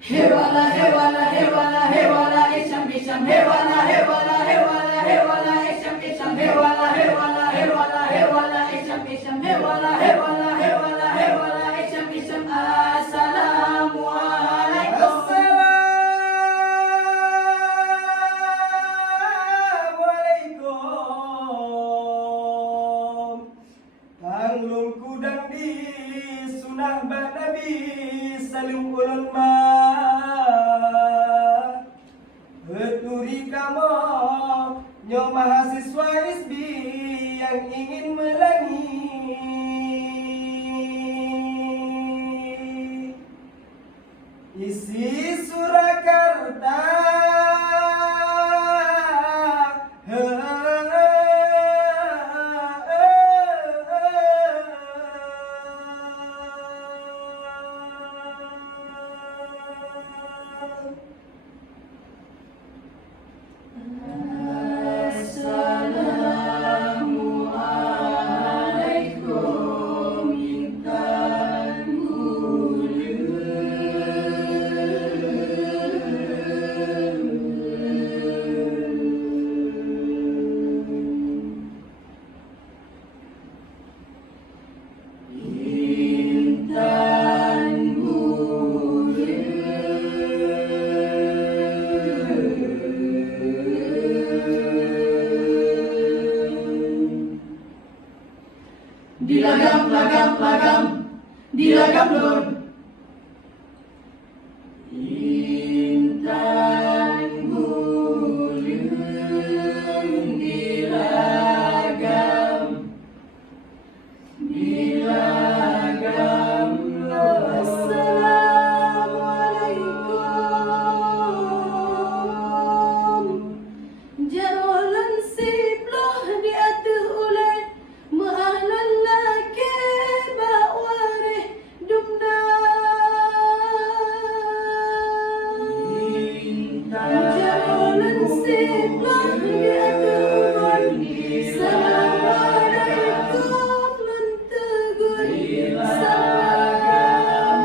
Hewala, hewala, hewala, hewala, isham, isham, hewala, hewala, hewala, hewala, isham, isham, hewala, hewala, hewala, hewala, isham, isham, hewala, hewala, hewala, hewala, isham, isham. Assalamualaikum. Assalamualaikum. Tanglung kudang di sunah Nabi salim ulun ma Beturi kamu nyo mahasiswa ISBI yang ingin melangi isi Surakarta. Assalamualaikum intan dilagam, lagam, lagam, dilagam lun. Intan gulung dilagam, dilagam lun. Assalamualaikum. Jarolan siploh di atuh ulai maahlan laki bawareh dumna. Jarolan siploh di atuh ulai Assalamualaikum lentegun salam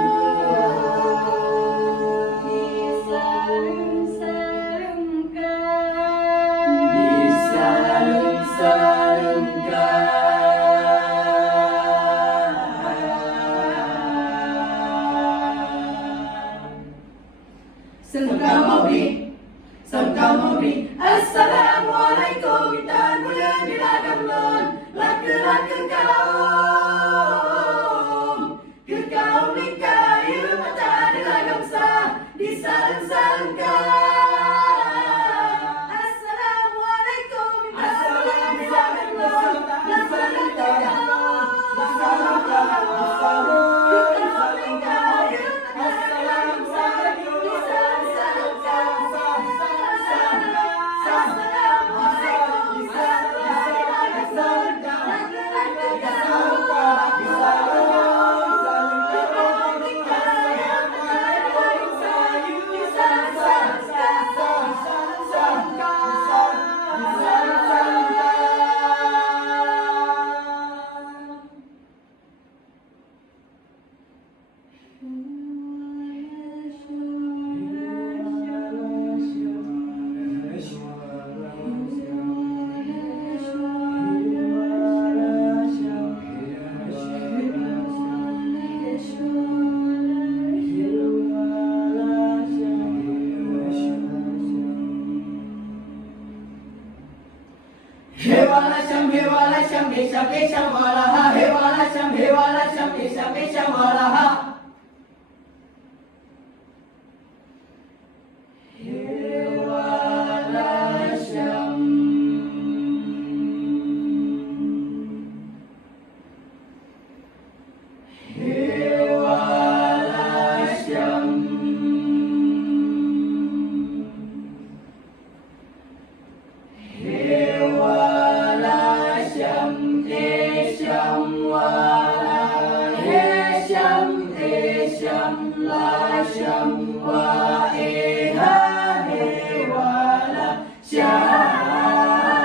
Sengkamobi. Assalamualaikum intan bulan dilagam lun. Laki-laki kaum kekaum lingkayu mata dilagam sah disalem-salemkan. Assalamualaikum intan bulan dilagam lun. Laki-laki kaum kekaum lingkayu mata dilagam sah disalem-salemkan. Hewala sham, isham, isham, walaha. Hewala sham, isham, isham, walaha. Hewala sham. Hewala sham. Hewala sham, isham, wala. Isham, isham, la sham, wa iha. Hewala sham.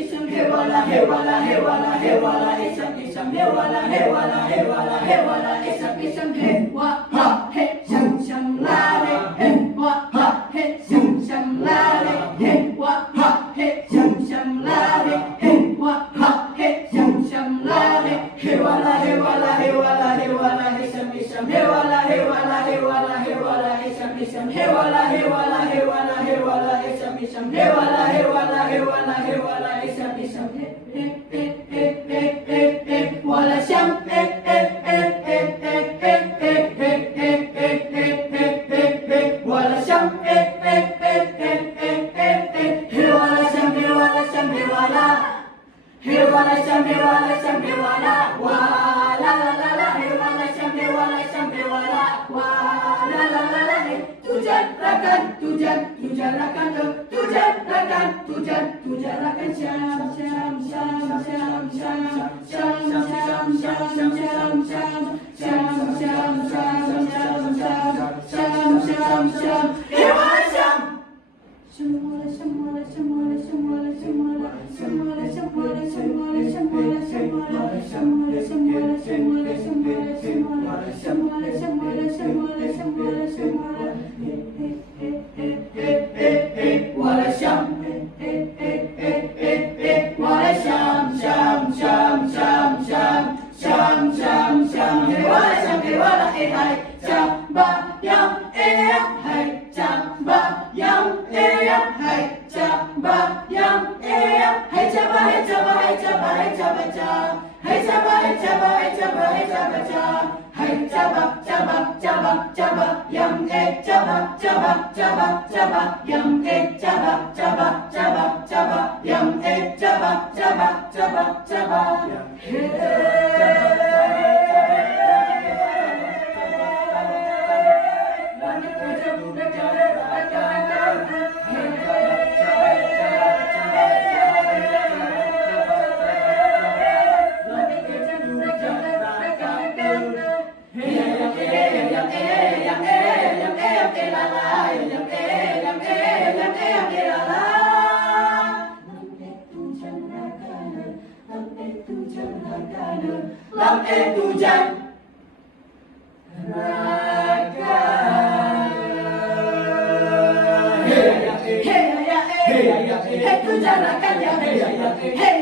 isham he wala he wala he wala he wala isham he wala he wala he wala he wala isham he wa ha he sham la re he wa ha he sham la re he wa ha he sham la re he wa ha he sham la re he wala he wala he wala he wala isham he wala he wala he wala he wala isham he wala he wala he wala he wala isham he wala he wala he wala he wala isham wala sham wala sham he wala sham he wala sham he wala he wala sham he wala sham he wala wala la la la he wala sham he wala wala la la la he tujan rakan sham sham sham sham sham sham sham sham sham sham sham sham sham sham sham sham sham he wala sham wala sham wala sham sham sham sham sham sham sham sham he wala sham he wala he hai sham ba yam hai sham ba yam hai sham ba yam hai chaba hai chaba hai chaba hai chaba cha hai chaba hai chaba hai chaba hai chaba cha hai chaba chaba chaba chaba yam chaba chaba chaba chaba yam chaba chaba chaba chaba yam chaba chaba chaba chaba Lam tujan raga hey tujan raga ya hey